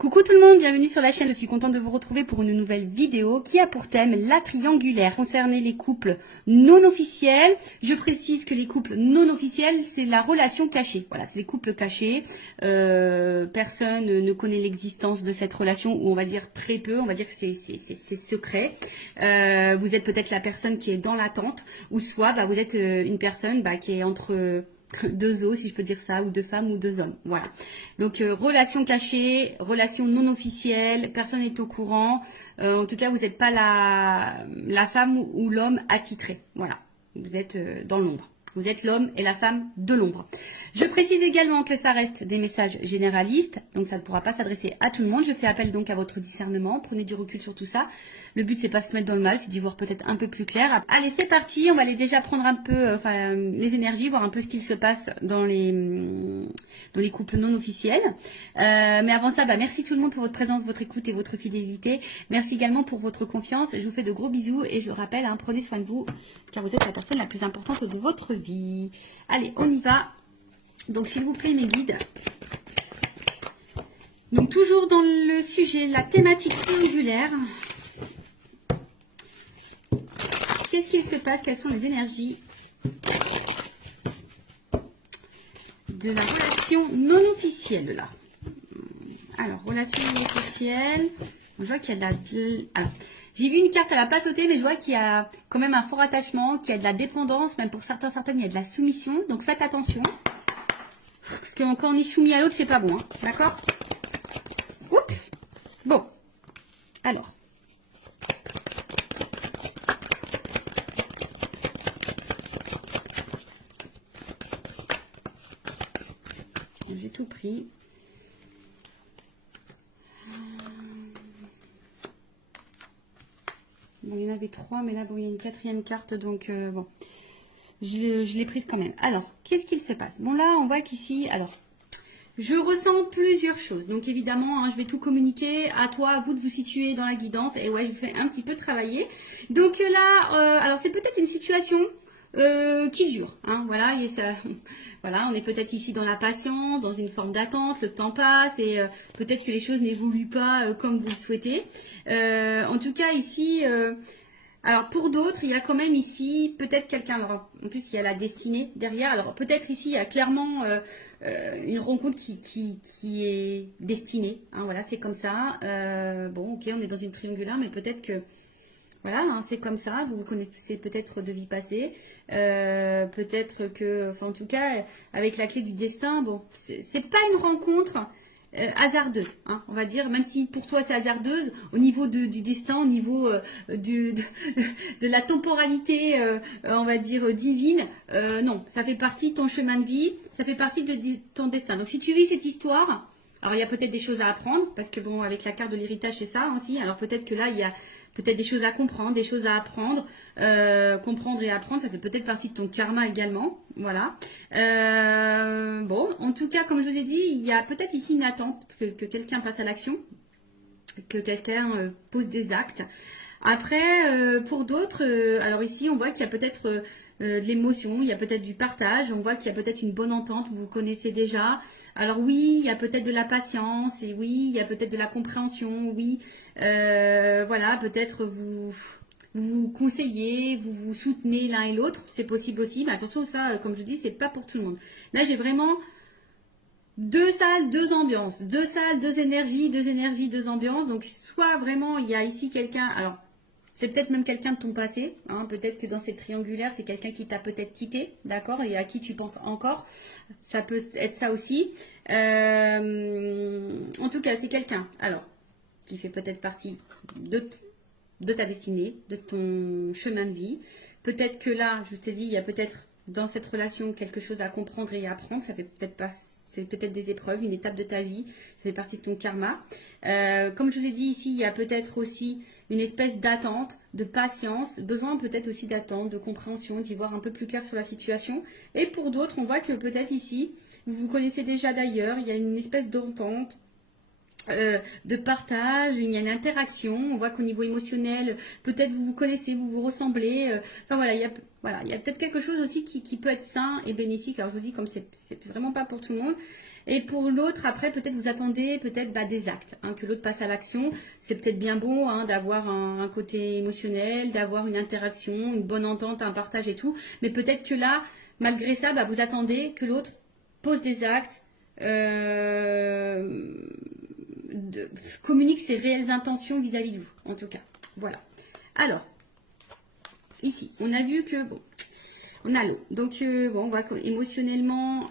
Coucou tout le monde, bienvenue sur la chaîne. Je suis contente de vous retrouver pour une nouvelle vidéo qui a pour thème la triangulaire. Concernant les couples non officiels, je précise que les couples non officiels, c'est la relation cachée. Voilà, c'est les couples cachés. Personne ne connaît l'existence de cette relation, ou on va dire très peu, on va dire que c'est secret. Vous êtes peut-être la personne qui est dans l'attente, ou soit vous êtes une personne qui est entre deux os, si je peux dire ça, ou deux femmes ou deux hommes. Voilà. Donc relation cachée, relation non officielle, personne n'est au courant. En tout cas, vous n'êtes pas la femme ou l'homme attitré. Voilà. Vous êtes dans l'ombre. Vous êtes l'homme et la femme de l'ombre. Je précise également que ça reste des messages généralistes, donc ça ne pourra pas s'adresser à tout le monde. Je fais appel donc à votre discernement. Prenez du recul sur tout ça. Le but, c'est pas se mettre dans le mal, c'est d'y voir peut-être un peu plus clair. Allez, c'est parti. On va aller déjà prendre un peu les énergies, voir un peu ce qu'il se passe dans les couples non officiels. Mais avant ça, merci tout le monde pour votre présence, votre écoute et votre fidélité. Merci également pour votre confiance. Je vous fais de gros bisous et je vous rappelle, prenez soin de vous, car vous êtes la personne la plus importante de votre vie. Allez, on y va. Donc, s'il vous plaît, mes guides. Donc, toujours dans le sujet, la thématique triangulaire. Qu'est-ce qu'il se passe? Quelles sont les énergies de la relation non officielle, là? Alors, relation non officielle. Je vois qu'il y a de la... Alors, j'ai vu une carte, elle n'a pas sauté, mais je vois qu'il y a quand même un fort attachement, qu'il y a de la dépendance, même pour certaines, il y a de la soumission. Donc, faites attention. Parce que quand on est soumis à l'autre, c'est pas bon. Hein. D'accord? Oups. Bon. Alors. J'ai tout pris. Bon, il y en avait trois, mais là, bon, il y a une quatrième carte, donc bon. Je l'ai prise quand même. Alors, qu'est-ce qu'il se passe? Bon, là, on voit qu'ici, alors, je ressens plusieurs choses. Donc, évidemment, je vais tout communiquer. À toi, à vous de vous situer dans la guidance. Et ouais, je vous fais un petit peu travailler. Donc là, alors, c'est peut-être une situation qui dure. Voilà, et ça, voilà, on est peut-être ici dans la patience, dans une forme d'attente. Le temps passe et peut-être que les choses n'évoluent pas comme vous le souhaitez. En tout cas, ici... alors pour d'autres, il y a quand même ici peut-être quelqu'un. Alors en plus il y a la destinée derrière. Alors peut-être ici il y a clairement une rencontre qui est destinée. Voilà, c'est comme ça. Bon, ok, on est dans une triangulaire, mais peut-être que voilà, c'est comme ça. Vous vous connaissez peut-être de vie passée. Peut-être que, enfin en tout cas, avec la clé du destin, bon, c'est pas une rencontre. Hasardeuse, on va dire, même si pour toi c'est hasardeuse, au niveau du destin, au niveau de la temporalité, on va dire divine, non, ça fait partie de ton chemin de vie, ça fait partie de ton destin. Donc si tu vis cette histoire, alors il y a peut-être des choses à apprendre, parce que bon, avec la carte de l'héritage c'est ça aussi, alors peut-être que là il y a peut-être des choses à comprendre, des choses à apprendre. Comprendre et apprendre, ça fait peut-être partie de ton karma également. Voilà. Bon, en tout cas, comme je vous ai dit, il y a peut-être ici une attente que quelqu'un passe à l'action, que quelqu'un pose des actes. Après, pour d'autres, alors ici, on voit qu'il y a peut-être de l'émotion, il y a peut-être du partage, on voit qu'il y a peut-être une bonne entente, vous vous connaissez déjà. Alors oui, il y a peut-être de la patience, et oui, il y a peut-être de la compréhension, oui. Voilà, peut-être vous conseillez, vous vous soutenez l'un et l'autre, c'est possible aussi. Mais attention, ça, comme je dis, c'est pas pour tout le monde. Là, j'ai vraiment... deux salles, deux ambiances. Deux salles, deux énergies, deux ambiances. Donc, soit vraiment, il y a ici quelqu'un... Alors, c'est peut-être même quelqu'un de ton passé. Peut-être que dans cette triangulaire, c'est quelqu'un qui t'a peut-être quitté, d'accord, et à qui tu penses encore. Ça peut être ça aussi. En tout cas, c'est quelqu'un, alors, qui fait peut-être partie de ta destinée, de ton chemin de vie. Peut-être que là, je t'ai dit, il y a peut-être dans cette relation quelque chose à comprendre et à apprendre. Ça fait peut-être pas... C'est peut-être des épreuves, une étape de ta vie, ça fait partie de ton karma. Comme je vous ai dit ici, il y a peut-être aussi une espèce d'attente, de patience, besoin peut-être aussi d'attente, de compréhension, d'y voir un peu plus clair sur la situation. Et pour d'autres, on voit que peut-être ici, vous vous connaissez déjà d'ailleurs, il y a une espèce d'entente, de partage, il y a une interaction, on voit qu'au niveau émotionnel, peut-être vous vous connaissez, vous vous ressemblez, enfin voilà, il y a peut-être quelque chose aussi qui peut être sain et bénéfique. Alors je vous dis, comme c'est vraiment pas pour tout le monde, Et pour l'autre, après, peut-être vous attendez peut-être des actes, hein, que l'autre passe à l'action. C'est peut-être bien bon, hein, d'avoir un côté émotionnel, d'avoir une interaction, une bonne entente, un partage et tout. Mais peut-être que là, malgré ça, vous attendez que l'autre pose des actes, communique ses réelles intentions vis-à-vis de vous, en tout cas. Voilà. Alors, ici, on a vu que, bon, on a l'eau. Donc, bon, on voit émotionnellement,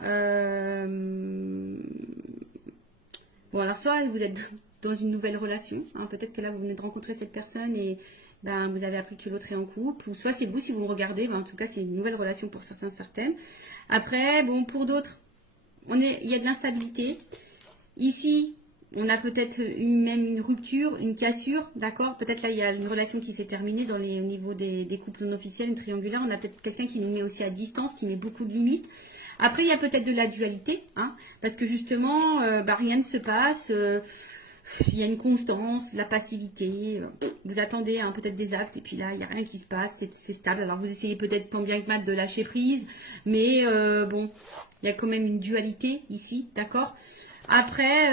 bon, alors soit vous êtes dans une nouvelle relation, hein, peut-être que là, vous venez de rencontrer cette personne et vous avez appris que l'autre est en couple, ou soit c'est vous si vous me regardez, en tout cas, c'est une nouvelle relation pour certains, certaines. Après, bon, pour d'autres, il y a de l'instabilité. Ici, on a peut-être même une rupture, une cassure, d'accord? Peut-être là, il y a une relation qui s'est terminée au niveau des couples non officiels, une triangulaire. On a peut-être quelqu'un qui nous met aussi à distance, qui met beaucoup de limites. Après, il y a peut-être de la dualité, hein, parce que justement, rien ne se passe. Il y a une constance, la passivité. Vous attendez, hein, peut-être des actes, et puis là, il n'y a rien qui se passe, c'est stable. Alors, vous essayez peut-être tant bien que mal de lâcher prise, mais bon, il y a quand même une dualité ici, d'accord? Après,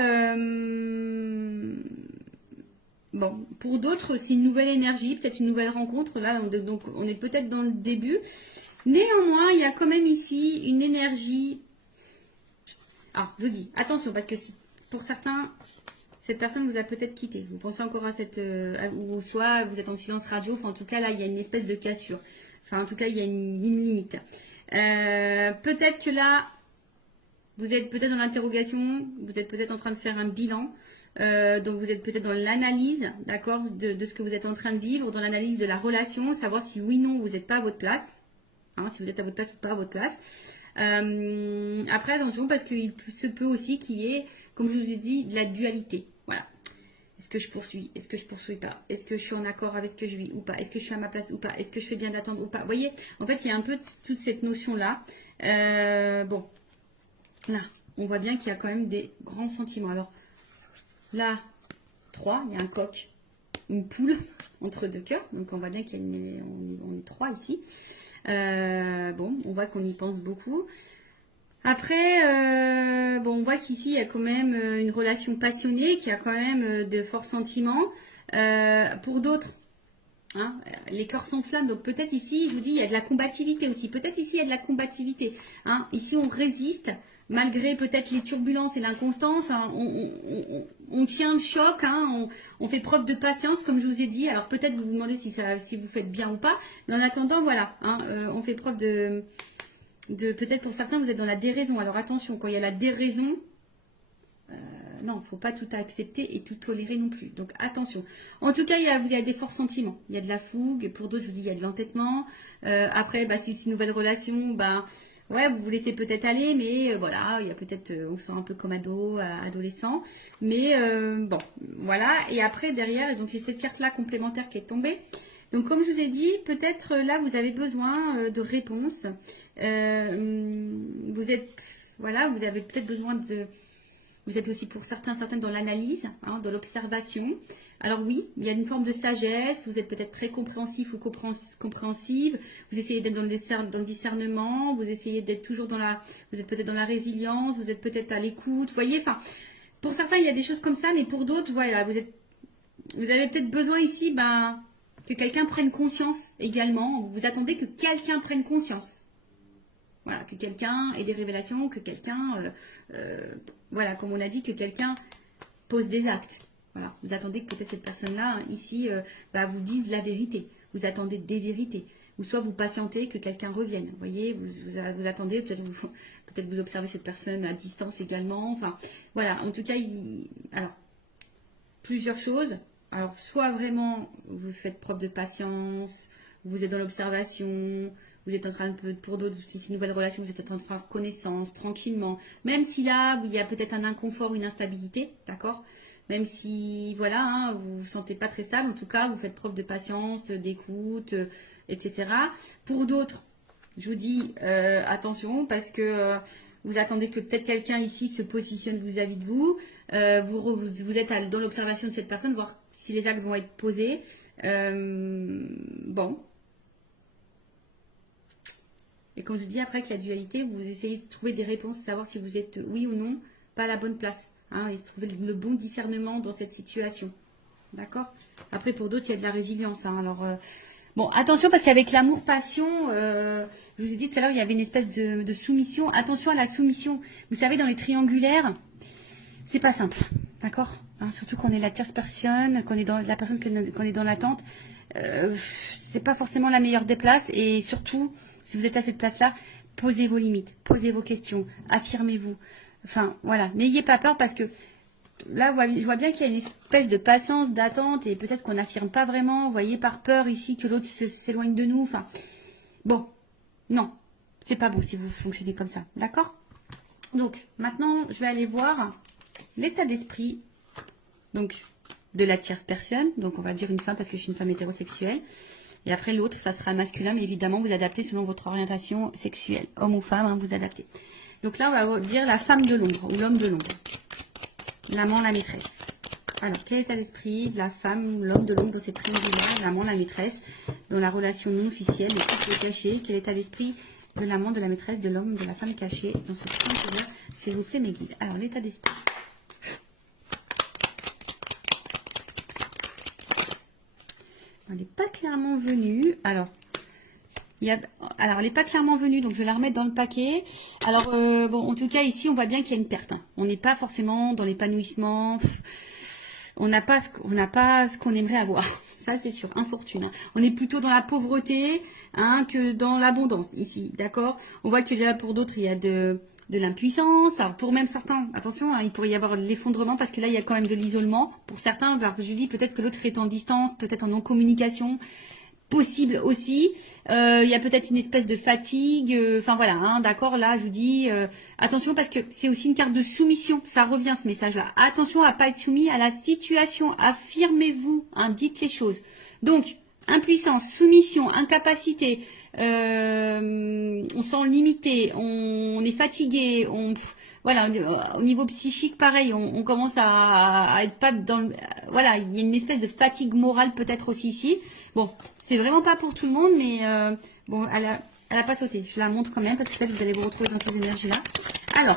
bon, pour d'autres, c'est une nouvelle énergie, peut-être une nouvelle rencontre. Là, donc, on est peut-être dans le début. Néanmoins, il y a quand même ici une énergie. Ah, je vous dis, attention, parce que si, pour certains, cette personne vous a peut-être quitté. Vous pensez encore à cette... ou soit vous êtes en silence radio. Enfin, en tout cas, là, il y a une espèce de cassure. Enfin, en tout cas, il y a une limite. Peut-être que là, vous êtes peut-être dans l'interrogation, vous êtes peut-être en train de faire un bilan. Donc vous êtes peut-être dans l'analyse, d'accord, de ce que vous êtes en train de vivre, dans l'analyse de la relation, savoir si oui ou non vous n'êtes pas à votre place, hein, si vous êtes à votre place ou pas à votre place. Après attention parce qu'il se peut aussi qu'il y ait, comme je vous ai dit, de la dualité. Voilà. Est-ce que je poursuis? Est-ce que je poursuis pas? Est-ce que je suis en accord avec ce que je vis ou pas? Est-ce que je suis à ma place ou pas? Est-ce que je fais bien d'attendre ou pas? Vous voyez, en fait, il y a un peu toute cette notion-là. Bon, là, on voit bien qu'il y a quand même des grands sentiments. Alors, là, 3, il y a un coq, une poule entre deux cœurs. Donc, on voit bien qu'on est 3 ici. Bon, on voit qu'on y pense beaucoup. Après, bon, on voit qu'ici, il y a quand même une relation passionnée, qui a quand même de forts sentiments. Pour d'autres, hein, les cœurs s'enflamment. Donc peut-être ici, je vous dis, il y a de la combativité aussi. Peut-être ici, il y a de la combativité. Hein. Ici, on résiste, malgré peut-être les turbulences et l'inconstance. Hein, on tient le choc, hein, on fait preuve de patience, comme je vous ai dit. Alors peut-être vous vous demandez si vous faites bien ou pas. Mais en attendant, voilà, hein, on fait preuve de peut-être pour certains, vous êtes dans la déraison. Alors attention, quand il y a la déraison, non, il ne faut pas tout accepter et tout tolérer non plus. Donc attention. En tout cas, il y a des forts sentiments. Il y a de la fougue. Pour d'autres, je vous dis, il y a de l'entêtement. Après, si c'est une nouvelle relation, ouais, vous vous laissez peut-être aller, mais voilà, il y a peut-être, on se sent un peu comme ado, adolescent. Mais bon, voilà. Et après, derrière, donc j'ai cette carte-là complémentaire qui est tombée. Donc, comme je vous ai dit, peut-être là, vous avez besoin de réponses. Vous avez peut-être besoin de... Vous êtes aussi pour certaines dans l'analyse, hein, dans l'observation. Alors oui, il y a une forme de sagesse, vous êtes peut-être très compréhensif ou compréhensive, vous essayez d'être dans le discernement, vous essayez d'être toujours vous êtes peut-être dans la résilience, vous êtes peut-être à l'écoute, vous voyez, enfin, pour certains il y a des choses comme ça, mais pour d'autres, voilà, vous avez peut-être besoin ici, que quelqu'un prenne conscience également, vous attendez que quelqu'un prenne conscience. Voilà, que quelqu'un ait des révélations, que quelqu'un, voilà, comme on a dit, que quelqu'un pose des actes. Voilà, vous attendez que peut-être cette personne-là, ici, vous dise la vérité. Vous attendez des vérités. Ou soit vous patientez que quelqu'un revienne. Vous voyez, vous attendez, peut-être vous observez cette personne à distance également. Enfin, voilà, en tout cas, alors, plusieurs choses. Alors, soit vraiment, vous faites preuve de patience, vous êtes dans l'observation, vous êtes en train de, pour d'autres, si c'est une nouvelle relation, vous êtes en train de faire connaissance, tranquillement. Même si là, il y a peut-être un inconfort, une instabilité, d'accord? Même si, voilà, hein, vous vous sentez pas très stable, en tout cas, vous faites preuve de patience, d'écoute, etc. Pour d'autres, je vous dis, attention, parce que vous attendez que peut-être quelqu'un ici se positionne vis-à-vis de vous. Vous êtes dans l'observation de cette personne, voir si les actes vont être posés. Bon. Et comme je dis, après que la dualité, vous essayez de trouver des réponses, savoir si vous êtes oui ou non pas la bonne place. Hein, et trouver le bon discernement dans cette situation. D'accord? Après, pour d'autres, il y a de la résilience. Hein, alors, bon, attention, parce qu'avec l'amour-passion, je vous ai dit tout à l'heure, il y avait une espèce de soumission. Attention à la soumission. Vous savez, dans les triangulaires, c'est pas simple. D'accord? Hein, surtout qu'on est la tierce personne, qu'on est dans la personne qu'on est dans l'attente. C'est pas forcément la meilleure des places. Et surtout, si vous êtes à cette place-là, posez vos limites, posez vos questions, affirmez-vous. Enfin, voilà, n'ayez pas peur parce que là, je vois bien qu'il y a une espèce de patience, d'attente et peut-être qu'on n'affirme pas vraiment, vous voyez, par peur ici que l'autre s'éloigne de nous. Enfin, bon, non, c'est pas beau si vous fonctionnez comme ça, d'accord? Donc, maintenant, je vais aller voir l'état d'esprit, donc, de la tierce personne. Donc, on va dire une femme parce que je suis une femme hétérosexuelle. Et après, l'autre, ça sera masculin, mais évidemment, vous adaptez selon votre orientation sexuelle. Homme ou femme, hein, vous adaptez. Donc là, on va dire la femme de l'ombre ou l'homme de l'ombre. L'amant, la maîtresse. Alors, quel état d'esprit de la femme ou l'homme de l'ombre dans cette triangulaire, l'amant, la maîtresse, dans la relation non officielle, le couple caché? Quel état d'esprit de l'amant, de la maîtresse, de l'homme, de la femme cachée dans ce triangulaire, s'il vous plaît, mes guides? Alors, l'état d'esprit. Elle n'est pas clairement venue. Alors, elle n'est pas clairement venue, donc je vais la remettre dans le paquet. Alors, bon, en tout cas, ici, on voit bien qu'il y a une perte. Hein. On n'est pas forcément dans l'épanouissement. On n'a pas ce qu'on aimerait avoir. Ça, c'est sûr, infortune. Hein. On est plutôt dans la pauvreté hein, que dans l'abondance, ici, d'accord? On voit que là, pour d'autres, il y a de l'impuissance. Alors, pour même certains, attention, hein, il pourrait y avoir l'effondrement parce que là, il y a quand même de l'isolement. Pour certains, je dis peut-être que l'autre est en distance, peut-être en non-communication. Possible aussi. Il y a peut-être une espèce de fatigue. Enfin voilà, hein, d'accord. Là, je vous dis attention parce que c'est aussi une carte de soumission. Ça revient ce message-là. Attention à pas être soumis à la situation. Affirmez-vous. Hein, dites les choses. Donc impuissance, soumission, incapacité. On sent limité. On est fatigué. Voilà, au niveau psychique, pareil, on commence à être pas dans le... Voilà, il y a une espèce de fatigue morale peut-être aussi ici. Bon, c'est vraiment pas pour tout le monde, mais bon, elle a pas sauté. Je la montre quand même parce que peut-être vous allez vous retrouver dans ces énergies-là. Alors.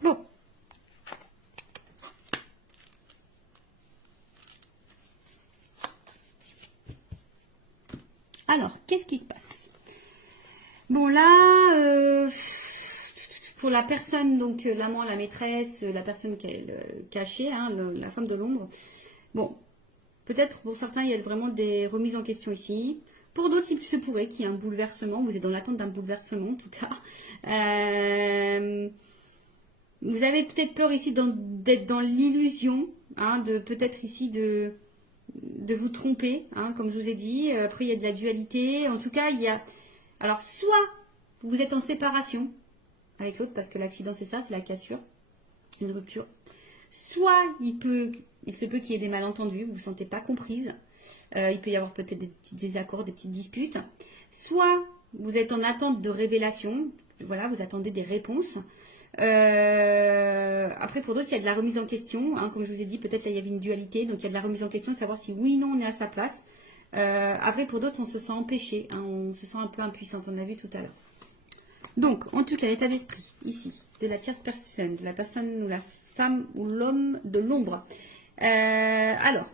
Bon. Alors, qu'est-ce qui se passe? Bon, là, pour la personne, donc l'amant, la maîtresse, la personne qui est cachée, hein, la femme de l'ombre, bon, peut-être pour certains, il y a vraiment des remises en question ici. Pour d'autres, il se pourrait qu'il y ait un bouleversement. Vous êtes dans l'attente d'un bouleversement, en tout cas. Vous avez peut-être peur ici d'être dans l'illusion, hein, de peut-être ici de vous tromper, hein, comme je vous ai dit. Après, il y a de la dualité. En tout cas, il y a... Alors, soit vous êtes en séparation avec l'autre, parce que l'accident, c'est ça, c'est la cassure, une rupture. Soit il se peut qu'il y ait des malentendus, vous ne vous sentez pas comprise. Il peut y avoir peut-être des petits désaccords, des petites disputes. Soit vous êtes en attente de révélation, voilà, vous attendez des réponses. Après, pour d'autres, il y a de la remise en question. Hein, comme je vous ai dit, peut-être là, il y avait une dualité. Donc, il y a de la remise en question de savoir si oui ou non on est à sa place. Après, pour d'autres, on se sent empêché. Hein, on se sent un peu impuissante. On a vu tout à l'heure. Donc, en tout cas, l'état d'esprit, ici, de la tierce personne, de la personne ou la femme ou l'homme de l'ombre. Alors.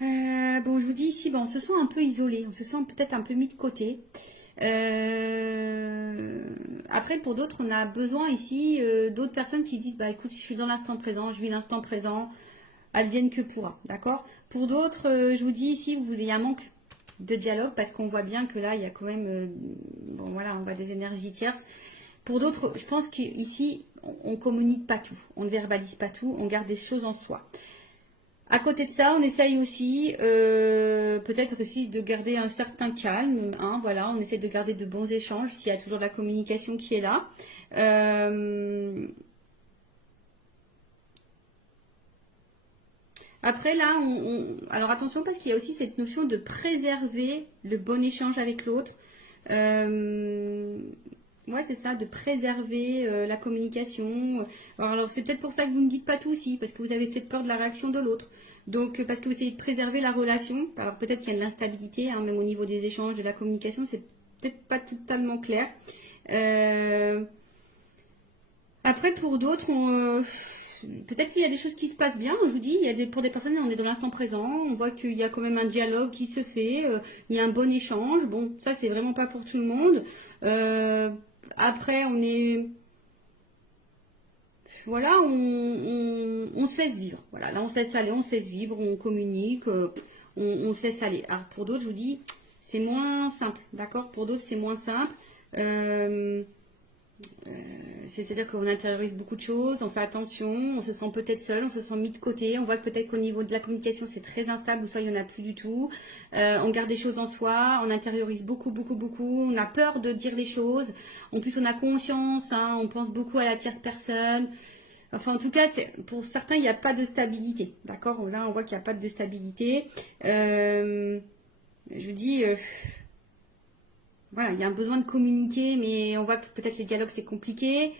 Bon, je vous dis ici, bon, on se sent un peu isolé. On se sent peut-être un peu mis de côté. Après, pour d'autres, on a besoin ici d'autres personnes qui disent, bah écoute, je suis dans l'instant présent, je vis l'instant présent, advienne que pourra, d'accord? Pour d'autres, je vous dis ici, vous ayez un manque de dialogue parce qu'on voit bien que là, il y a quand même, bon voilà, on voit des énergies tierces. Pour d'autres, je pense qu'ici, on communique pas tout, on ne verbalise pas tout, on garde des choses en soi. À côté de ça, on essaye aussi, peut-être aussi de garder un certain calme. Hein, voilà, on essaie de garder de bons échanges s'il y a toujours de la communication qui est là. Après là, alors attention parce qu'il y a aussi cette notion de préserver le bon échange avec l'autre. Ouais, c'est ça, de préserver la communication. Alors, c'est peut-être pour ça que vous ne dites pas tout aussi, parce que vous avez peut-être peur de la réaction de l'autre. Donc, parce que vous essayez de préserver la relation. Alors, peut-être qu'il y a de l'instabilité, hein, même au niveau des échanges, de la communication, c'est peut-être pas totalement clair. Euh, Après, pour d'autres, peut-être qu'il y a des choses qui se passent bien. Je vous dis, pour des personnes, on est dans l'instant présent. On voit qu'il y a quand même un dialogue qui se fait. Il y a un bon échange. Bon, ça, c'est vraiment pas pour tout le monde. Euh, Après, voilà, on se laisse vivre. Voilà, là, on se laisse aller, on se laisse vivre, on communique, on se laisse aller. Alors, pour d'autres, je vous dis, c'est moins simple. D'accord? Pour d'autres, c'est moins simple. Euh, C'est-à-dire qu'on intériorise beaucoup de choses, on fait attention, on se sent peut-être seul, on se sent mis de côté, on voit que peut-être qu'au niveau de la communication c'est très instable ou soit il n'y en a plus du tout. On garde des choses en soi, on intériorise beaucoup, beaucoup, beaucoup, on a peur de dire les choses. En plus on a conscience, hein, on pense beaucoup à la tierce personne. Enfin en tout cas pour certains il n'y a pas de stabilité. D'accord? Là on voit qu'il n'y a pas de stabilité. Je vous dis... voilà, il y a un besoin de communiquer, mais on voit que peut-être les dialogues c'est compliqué.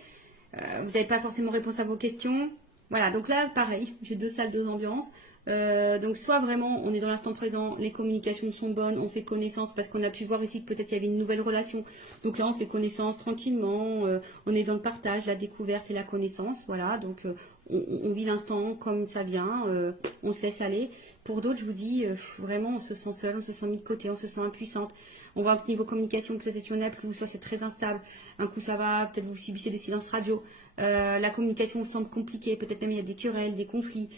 Vous n'avez pas forcément réponse à vos questions. Voilà, donc là, pareil, j'ai deux salles, deux ambiances. Donc soit vraiment on est dans l'instant présent, les communications sont bonnes, on fait connaissance parce qu'on a pu voir ici que peut-être il y avait une nouvelle relation. Donc là on fait connaissance tranquillement, on est dans le partage, la découverte et la connaissance. Voilà, donc on vit l'instant comme ça vient, on se laisse aller. Pour d'autres, je vous dis, vraiment on se sent seul, on se sent mis de côté, on se sent impuissante. On voit que niveau communication, peut-être qu'il y en a plus, soit c'est très instable. Un coup ça va, peut-être vous subissez des silences radio. La communication semble compliquée, peut-être même il y a des querelles, des conflits,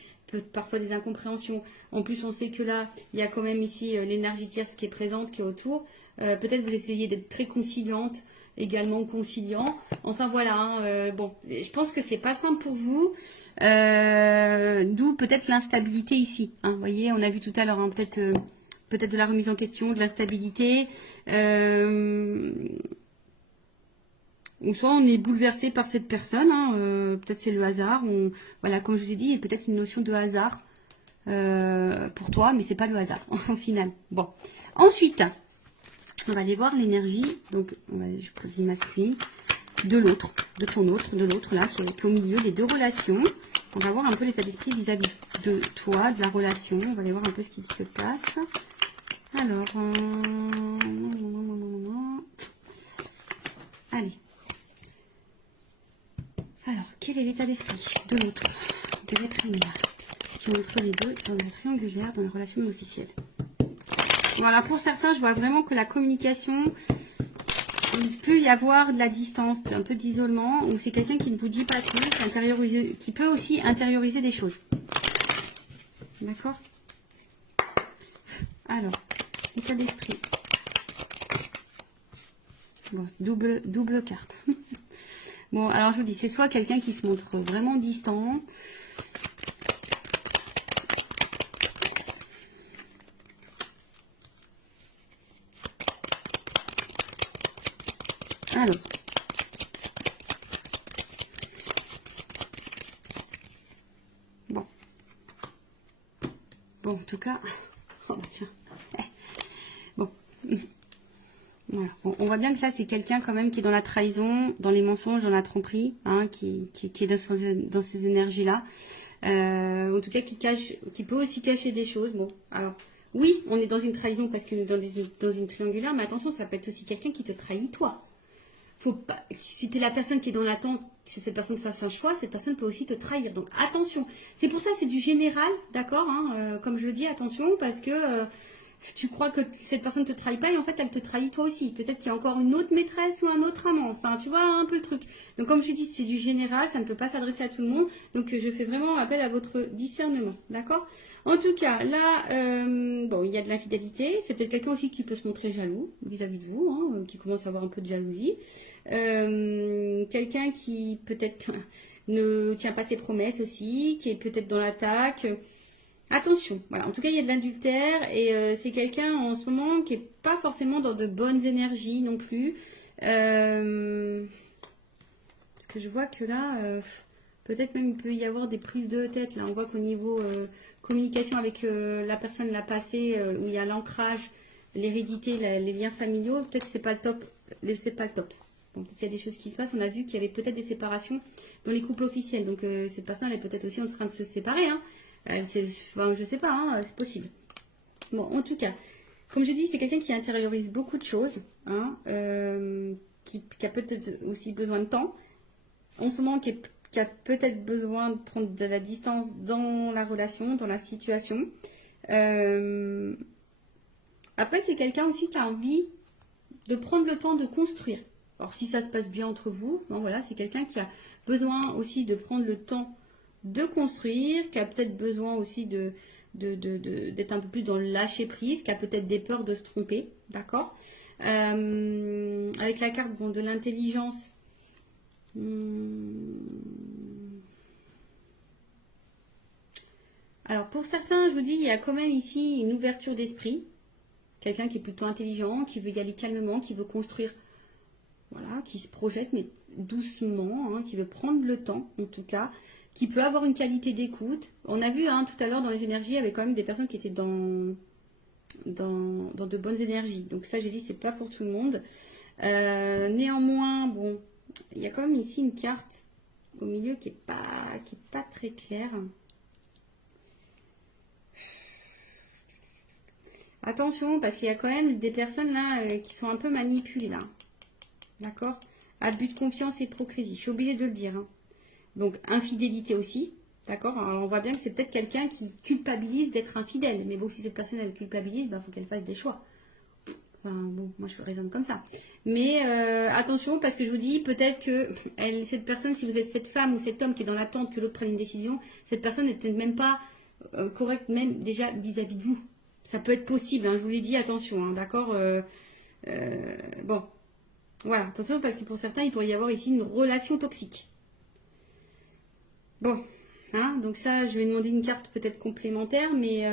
parfois des incompréhensions. En plus, on sait que là, il y a quand même ici l'énergie tierce qui est présente, qui est autour. Peut-être vous essayez d'être très conciliante, également conciliant. Enfin voilà, hein, bon, je pense que c'est pas simple pour vous. D'où peut-être l'instabilité ici. Hein. Vous voyez, on a vu tout à l'heure, hein, peut-être de la remise en question, de l'instabilité. Ou soit on est bouleversé par cette personne, hein, peut-être c'est le hasard. Voilà, comme je vous ai dit, il y a peut-être une notion de hasard pour toi, mais c'est pas le hasard au final. Bon, ensuite, on va aller voir l'énergie. Donc, je précise masculine de l'autre, de l'autre là, qui est au milieu des deux relations. On va voir un peu l'état d'esprit vis-à-vis de toi, de la relation. On va aller voir un peu ce qui se passe. Alors, allez. Alors, quel est l'état d'esprit de l'autre, de l'être aimé, qui est entre les deux dans la triangulaire, dans la relation officielle? Voilà, pour certains, je vois vraiment que la communication, il peut y avoir de la distance, un peu d'isolement, ou c'est quelqu'un qui ne vous dit pas tout, qui peut aussi intérioriser des choses. D'accord? Alors, état d'esprit. Bon, double carte. Bon, alors je vous dis, c'est soit quelqu'un qui se montre vraiment distant. Alors. Bon. Bon, en tout cas. Oh, bah, tiens. Bon. Voilà. Bon, on voit bien que là, c'est quelqu'un quand même qui est dans la trahison, dans les mensonges, dans la tromperie, hein, qui est dans ces énergies-là. En tout cas, qui peut aussi cacher des choses. Bon, alors, oui, on est dans une trahison parce qu'on est dans une triangulaire, mais attention, ça peut être aussi quelqu'un qui te trahit toi. Faut pas, si tu es la personne qui est dans l'attente que cette personne fasse un choix, cette personne peut aussi te trahir. Donc attention. C'est pour ça, c'est du général, d'accord, hein, comme je le dis, attention, parce que tu crois que cette personne te trahit pas et en fait elle te trahit toi aussi. Peut-être qu'il y a encore une autre maîtresse ou un autre amant. Enfin, tu vois un peu le truc. Donc comme je dis, c'est du général, ça ne peut pas s'adresser à tout le monde. Donc je fais vraiment appel à votre discernement, d'accord? En tout cas, là, bon, il y a de l'infidélité. C'est peut-être quelqu'un aussi qui peut se montrer jaloux vis-à-vis de vous, hein, qui commence à avoir un peu de jalousie. Quelqu'un qui peut-être ne tient pas ses promesses aussi, qui est peut-être dans l'attaque. Attention, voilà. En tout cas, il y a de l'adultère et c'est quelqu'un en ce moment qui n'est pas forcément dans de bonnes énergies non plus. Parce que je vois que là, peut-être même il peut y avoir des prises de tête. Là, on voit qu'au niveau communication avec la personne l'a passé, où il y a l'ancrage, l'hérédité, les liens familiaux, peut-être que c'est pas le top. C'est pas le top. Bon, peut-être qu'il y a des choses qui se passent. On a vu qu'il y avait peut-être des séparations dans les couples officiels. Donc, cette personne, elle est peut-être aussi en train de se séparer. Hein. Enfin, je sais pas, hein, c'est possible. Bon, en tout cas, comme je dis, c'est quelqu'un qui intériorise beaucoup de choses, hein, qui a peut-être aussi besoin de temps. En ce moment, qui a peut-être besoin de prendre de la distance dans la relation, dans la situation. Après, c'est quelqu'un aussi qui a envie de prendre le temps de construire. Alors, si ça se passe bien entre vous, bon, voilà, c'est quelqu'un qui a besoin aussi de prendre le temps de construire, qui a peut-être besoin aussi d'être un peu plus dans le lâcher prise, qui a peut-être des peurs de se tromper, d'accord. Avec la carte bon, de l'intelligence, alors pour certains, je vous dis, il y a quand même ici une ouverture d'esprit, quelqu'un qui est plutôt intelligent, qui veut y aller calmement, qui veut construire, voilà, qui se projette mais doucement, hein, qui veut prendre le temps en tout cas, qui peut avoir une qualité d'écoute. On a vu hein, tout à l'heure dans les énergies, il y avait quand même des personnes qui étaient dans de bonnes énergies. Donc ça, j'ai dit, c'est pas pour tout le monde. Néanmoins, bon, il y a quand même ici une carte au milieu qui est pas très claire. Attention, parce qu'il y a quand même des personnes là qui sont un peu manipulées là. D'accord? Abus de confiance et hypocrisie. Je suis obligée de le dire. Hein. Donc, infidélité aussi. D'accord? On voit bien que c'est peut-être quelqu'un qui culpabilise d'être infidèle. Mais bon, si cette personne elle culpabilise, il faut qu'elle fasse des choix. Enfin, bon, moi je raisonne comme ça. Mais attention, parce que je vous dis, peut-être que cette personne, si vous êtes cette femme ou cet homme qui est dans l'attente que l'autre prenne une décision, cette personne n'est peut-être même pas correcte, même déjà vis-à-vis de vous. Ça peut être possible, hein, je vous l'ai dit, attention, hein, d'accord bon, voilà, attention, parce que pour certains, il pourrait y avoir ici une relation toxique. Bon, hein, donc ça, je vais demander une carte peut-être complémentaire, mais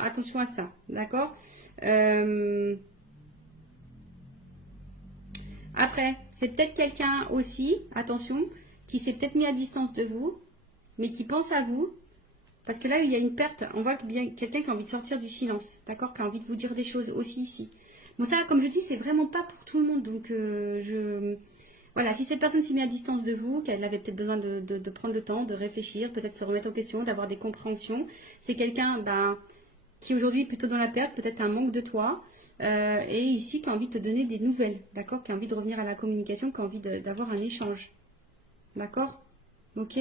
attention à ça, d'accord Après, c'est peut-être quelqu'un aussi, attention, qui s'est peut-être mis à distance de vous, mais qui pense à vous. Parce que là, il y a une perte. On voit bien quelqu'un qui a envie de sortir du silence. D'accord? Qui a envie de vous dire des choses aussi ici. Bon, ça, comme je dis, c'est vraiment pas pour tout le monde. Donc, voilà. Si cette personne s'est mise à distance de vous, qu'elle avait peut-être besoin de prendre le temps, de réfléchir, peut-être se remettre en question, d'avoir des compréhensions. C'est quelqu'un qui aujourd'hui est plutôt dans la perte, peut-être un manque de toi. Et ici, qui a envie de te donner des nouvelles. D'accord? Qui a envie de revenir à la communication, qui a envie d'avoir un échange. D'accord? Ok?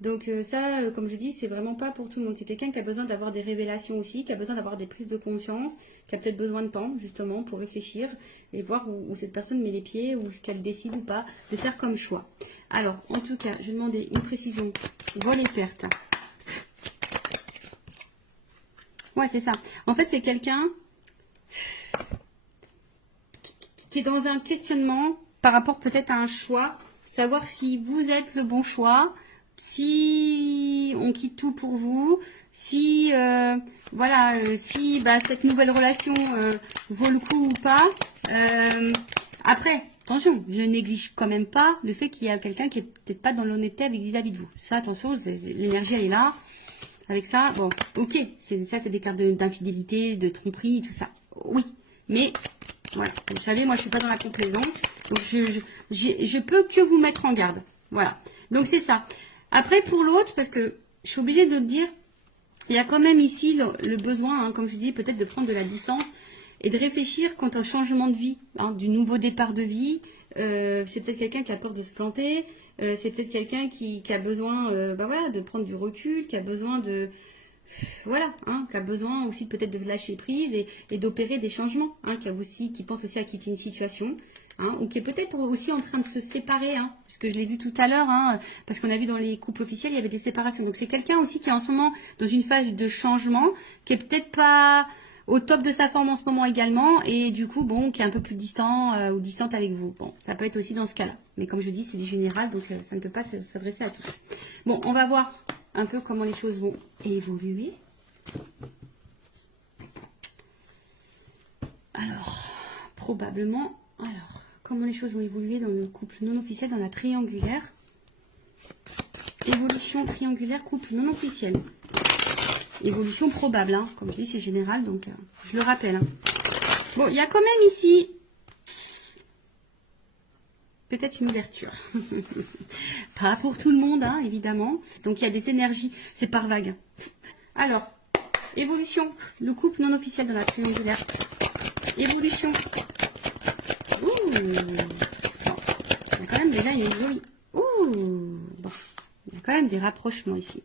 Donc ça, comme je dis, c'est vraiment pas pour tout le monde. C'est quelqu'un qui a besoin d'avoir des révélations aussi, qui a besoin d'avoir des prises de conscience, qui a peut-être besoin de temps, justement, pour réfléchir et voir où cette personne met les pieds, ou ce qu'elle décide ou pas de faire comme choix. Alors, en tout cas, je vais demander une précision. Vol et perte. Ouais, c'est ça. En fait, c'est quelqu'un qui est dans un questionnement par rapport peut-être à un choix, savoir si vous êtes le bon choix, si on quitte tout pour vous, si voilà, si cette nouvelle relation vaut le coup ou pas. Après, attention, je néglige quand même pas le fait qu'il y a quelqu'un qui est peut-être pas dans l'honnêteté vis-à-vis de vous. Ça, attention, l'énergie elle est là. Avec ça, bon, ok, ça c'est des cartes d'infidélité, de tromperie, tout ça. Oui, mais voilà, vous savez, moi je suis pas dans la complaisance, donc je peux que vous mettre en garde. Voilà, donc c'est ça. Après, pour l'autre, parce que je suis obligée de le dire, il y a quand même ici le besoin, hein, comme je dis, peut-être de prendre de la distance et de réfléchir quant au changement de vie, hein, du nouveau départ de vie. C'est peut-être quelqu'un qui a peur de se planter, c'est peut-être quelqu'un qui a besoin voilà, de prendre du recul, qui a besoin de... Voilà, hein, qui a besoin aussi peut-être de lâcher prise et d'opérer des changements, hein, qui pense aussi à quitter une situation. Hein, ou qui est peut-être aussi en train de se séparer, hein, puisque je l'ai vu tout à l'heure, hein, parce qu'on a vu dans les couples officiels, il y avait des séparations. Donc c'est quelqu'un aussi qui est en ce moment dans une phase de changement, qui est peut-être pas au top de sa forme en ce moment également, et du coup, bon, qui est un peu plus distant ou distante avec vous. Bon, ça peut être aussi dans ce cas-là. Mais comme je dis, c'est du général, donc ça ne peut pas s'adresser à tous. Bon, on va voir un peu comment les choses vont évoluer. Alors, probablement... Alors, comment les choses vont évoluer dans le couple non officiel, dans la triangulaire. Évolution triangulaire, couple non officiel. Évolution probable, hein. Comme je dis, c'est général, donc je le rappelle. Hein. Bon, il y a quand même ici peut-être une ouverture. Pas pour tout le monde, hein, évidemment. Donc il y a des énergies, c'est par vague. Alors, évolution, le couple non officiel dans la triangulaire. Évolution. Ouh. Bon, il y a quand même déjà une jolie. Ouh. Bon, il y a quand même des rapprochements ici.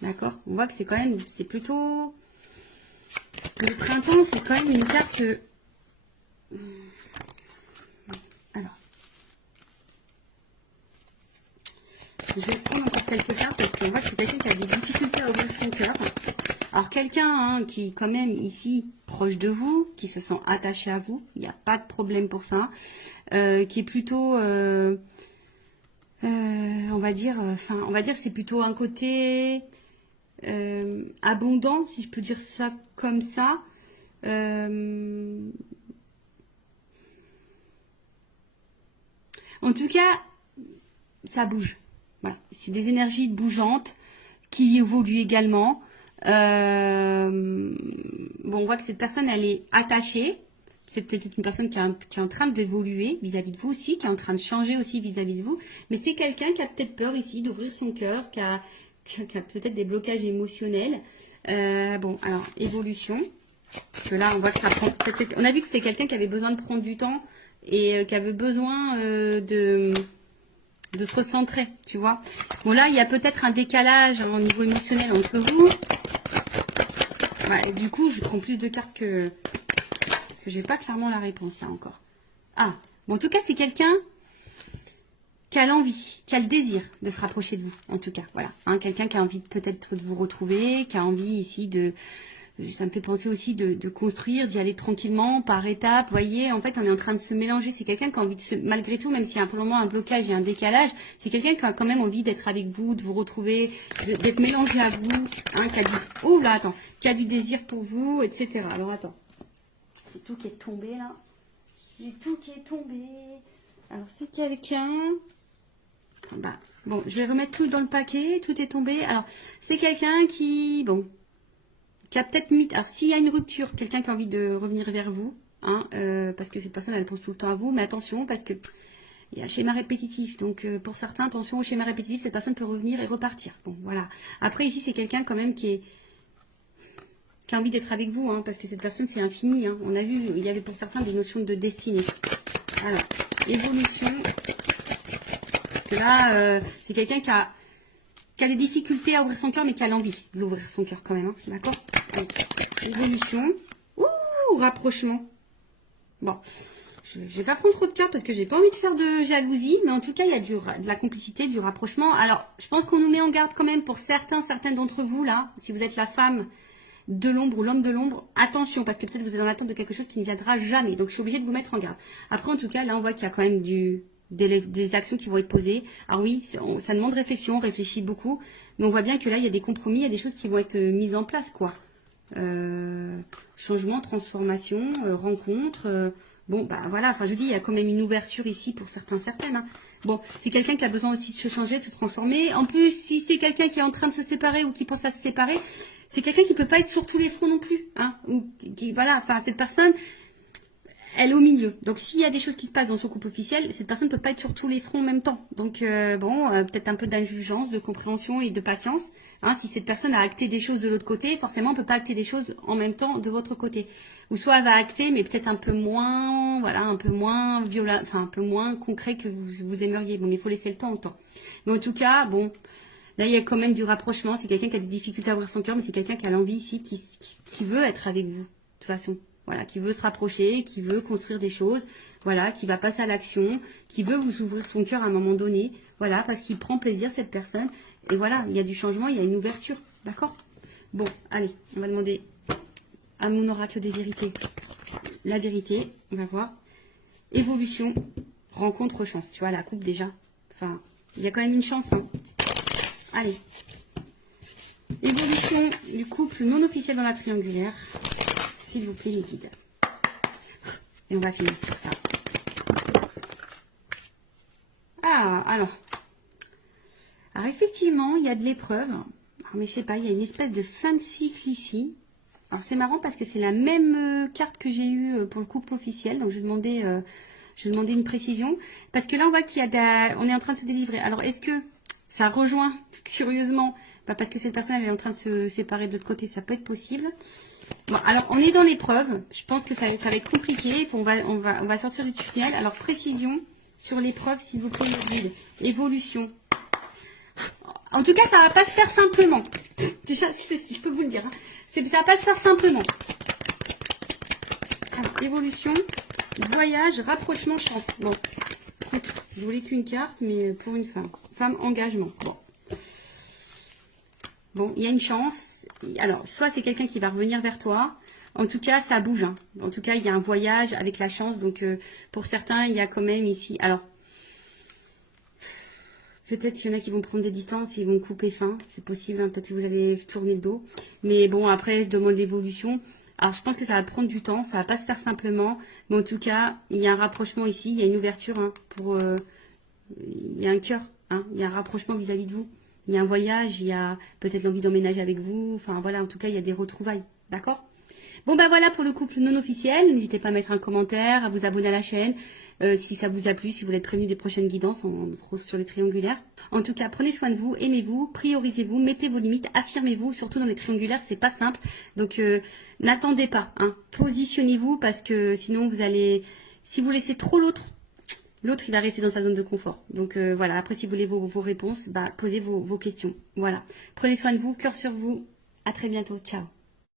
D'accord. On voit que c'est quand même, c'est plutôt le printemps, c'est quand même une carte. Alors, je vais prendre encore quelques cartes parce qu'on voit que c'est quelqu'un qui a des difficultés à ouvrir son cœur. Alors quelqu'un hein, qui quand même ici proche de vous, qui se sent attaché à vous, il n'y a pas de problème pour ça, qui est plutôt, on va dire c'est plutôt un côté abondant, si je peux dire ça comme ça. En tout cas, ça bouge. Voilà, c'est des énergies bougeantes qui évoluent également. Bon, on voit que cette personne, elle est attachée. C'est peut-être une personne qui est en train d'évoluer vis-à-vis de vous aussi, qui est en train de changer aussi vis-à-vis de vous. Mais c'est quelqu'un qui a peut-être peur ici d'ouvrir son cœur, qui a peut-être des blocages émotionnels. Bon, alors, évolution. Parce que là, on voit que ça prend... On a vu que c'était quelqu'un qui avait besoin de prendre du temps et qui avait besoin de se recentrer, tu vois. Bon, là, il y a peut-être un décalage au niveau émotionnel entre vous. Ouais, du coup, je prends plus de cartes que j'ai pas clairement la réponse, là, encore. Ah, bon, en tout cas, c'est quelqu'un qui a l'envie, qui a le désir de se rapprocher de vous, en tout cas, voilà. Hein, quelqu'un qui a envie peut-être de vous retrouver, qui a envie ici de... Ça me fait penser aussi de construire, d'y aller tranquillement, par étapes. Vous voyez, en fait, on est en train de se mélanger. C'est quelqu'un qui a envie de se... Malgré tout, même s'il y a pour le moment un blocage et un décalage, c'est quelqu'un qui a quand même envie d'être avec vous, de vous retrouver, d'être mélangé à vous. Hein, qui a du... Ouh là, attends. Qui a du désir pour vous, etc. Alors, attends. C'est tout qui est tombé, là. C'est tout qui est tombé. Alors, c'est quelqu'un... Bah, bon, je vais remettre tout dans le paquet. Tout est tombé. Alors, c'est quelqu'un qui... Bon... qui a peut-être mis... Alors, s'il y a une rupture, quelqu'un qui a envie de revenir vers vous, hein, parce que cette personne, elle pense tout le temps à vous, mais attention, parce que il y a un schéma répétitif. Donc, pour certains, attention au schéma répétitif, cette personne peut revenir et repartir. Bon, voilà. Après, ici, c'est quelqu'un quand même qui a envie d'être avec vous, hein, parce que cette personne, c'est infini. Hein. On a vu, il y avait pour certains des notions de destinée. Alors, évolution. Parce que là, c'est quelqu'un qui a des difficultés à ouvrir son cœur, mais qui a l'envie d'ouvrir son cœur quand même. Hein, d'accord. Évolution. Ouh, rapprochement. Bon, je ne vais pas prendre trop de cœur parce que j'ai pas envie de faire de jalousie, mais en tout cas, il y a de la complicité, du rapprochement. Alors, je pense qu'on nous met en garde quand même pour certaines d'entre vous, là, si vous êtes la femme de l'ombre ou l'homme de l'ombre, attention, parce que peut-être vous êtes en attente de quelque chose qui ne viendra jamais. Donc, je suis obligée de vous mettre en garde. Après, en tout cas, là, on voit qu'il y a quand même des actions qui vont être posées. Alors oui, ça demande réflexion, on réfléchit beaucoup, mais on voit bien que là, il y a des compromis, il y a des choses qui vont être mises en place, quoi. Changement, transformation, rencontre. Bon, bah voilà, enfin je vous dis, il y a quand même une ouverture ici pour certaines. Hein. Bon, c'est quelqu'un qui a besoin aussi de se changer, de se transformer. En plus, si c'est quelqu'un qui est en train de se séparer ou qui pense à se séparer, c'est quelqu'un qui peut pas être sur tous les fronts non plus. Hein, ou voilà, enfin cette personne, elle est au milieu. Donc s'il y a des choses qui se passent dans son couple officiel, cette personne ne peut pas être sur tous les fronts en même temps. Donc peut-être un peu d'indulgence, de compréhension et de patience. Hein, si cette personne a acté des choses de l'autre côté, forcément on ne peut pas acter des choses en même temps de votre côté. Ou soit elle va acter, mais peut-être un peu moins, voilà, un peu moins violent, enfin un peu moins concret que vous aimeriez. Bon, mais il faut laisser le temps au temps. Mais en tout cas, bon, là il y a quand même du rapprochement. C'est quelqu'un qui a des difficultés à ouvrir son cœur, mais c'est quelqu'un qui a l'envie ici, qui veut être avec vous, de toute façon. Voilà, qui veut se rapprocher, qui veut construire des choses, voilà, qui va passer à l'action, qui veut vous ouvrir son cœur à un moment donné, voilà, parce qu'il prend plaisir, cette personne. Et voilà, il y a du changement, il y a une ouverture, d'accord? Bon, allez, on va demander à mon oracle des vérités la vérité, on va voir. Évolution, rencontre, chance, tu vois, la coupe déjà. Enfin, il y a quand même une chance, hein. Allez. Évolution du couple non officiel dans la triangulaire. S'il vous plaît, les guides. Et on va finir sur ça. Ah, alors. Alors, effectivement, il y a de l'épreuve. Mais je sais pas, il y a une espèce de fin de cycle ici. Alors, c'est marrant parce que c'est la même carte que j'ai eue pour le couple officiel. Donc, je vais demander Je vais demander une précision. Parce que là, on voit qu'il y a on est en train de se délivrer. Alors, est-ce que ça rejoint, curieusement, parce que cette personne elle est en train de se séparer de l'autre côté, ça peut être possible. Bon, alors, on est dans l'épreuve. Je pense que ça va être compliqué. On va sortir du tunnel. Alors, précision sur l'épreuve, s'il vous plaît, guide. Évolution. En tout cas, ça va pas se faire simplement. Déjà, je peux vous le dire. Hein. Ça va pas se faire simplement. Alors, évolution, voyage, rapprochement, chance. Bon, écoute, je voulais qu'une carte, mais pour une femme. Femme, engagement. Bon, il y a une chance. Alors, soit c'est quelqu'un qui va revenir vers toi. En tout cas, ça bouge. Hein. En tout cas, il y a un voyage avec la chance. Donc, pour certains, il y a quand même ici... Alors, peut-être qu'il y en a qui vont prendre des distances et ils vont couper fin. C'est possible, hein, peut-être que vous allez tourner le dos. Mais bon, après, je demande l'évolution. Alors, je pense que ça va prendre du temps. Ça va pas se faire simplement. Mais en tout cas, il y a un rapprochement ici. Il y a une ouverture. Hein, il y a un cœur. Hein, il y a un rapprochement vis-à-vis de vous. Il y a un voyage. Il y a peut-être l'envie d'emménager avec vous. Enfin, voilà. En tout cas, il y a des retrouvailles. D'accord ? Bon, bah voilà pour le couple non officiel. N'hésitez pas à mettre un commentaire, à vous abonner à la chaîne. Si ça vous a plu, si vous voulez être prévenu des prochaines guidances, on se retrouve sur les triangulaires. En tout cas, prenez soin de vous, aimez-vous, priorisez-vous, mettez vos limites, affirmez-vous, surtout dans les triangulaires, c'est pas simple. Donc, n'attendez pas, hein. Positionnez-vous parce que sinon vous allez, si vous laissez trop l'autre il va rester dans sa zone de confort. Donc, voilà, après si vous voulez vos réponses, bah, posez vos questions. Voilà. Prenez soin de vous, cœur sur vous. À très bientôt. Ciao.